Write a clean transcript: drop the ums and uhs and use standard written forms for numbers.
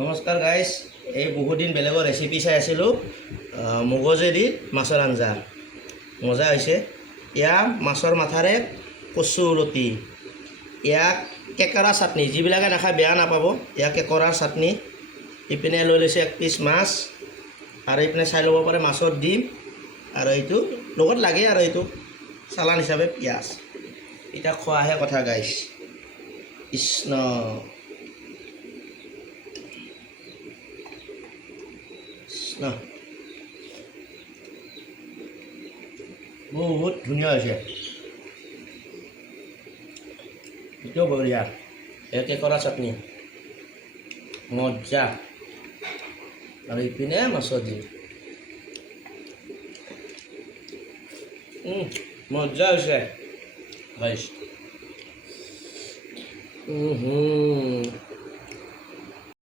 নমস্কাৰ গাইজ, এই বহুদিন বেলেগৰ ৰেচিপি চাই আছিলোঁ। মগজেদি মাছৰ আঞ্জা মজা হৈছে। ইয়াক মাছৰ মাথাৰে কচু লতি, ইয়াক কেকৰা চাটনি, যিবিলাকে নাখায় বেয়া নাপাব। ইয়াক কেকৰাৰ চাটনি। ইপিনে লৈ লৈছে 1 পিচ মাছ, আৰু ইপিনে চাই ল'ব পাৰে মাছৰ ডিম, আৰু এইটো লগত লাগে আৰু এইটো চালান হিচাপে পিঁয়াজ। এতিয়া খোৱাহে কথা গাইজ। কৃষ্ণ বহুত ধুনীয়া হৈছে, এইটো বঢ়িয়া। এই কেকৰা চাটনি মজা, আৰু ইপিনে মাছৰ ডিম মজা হৈছে গাইজ।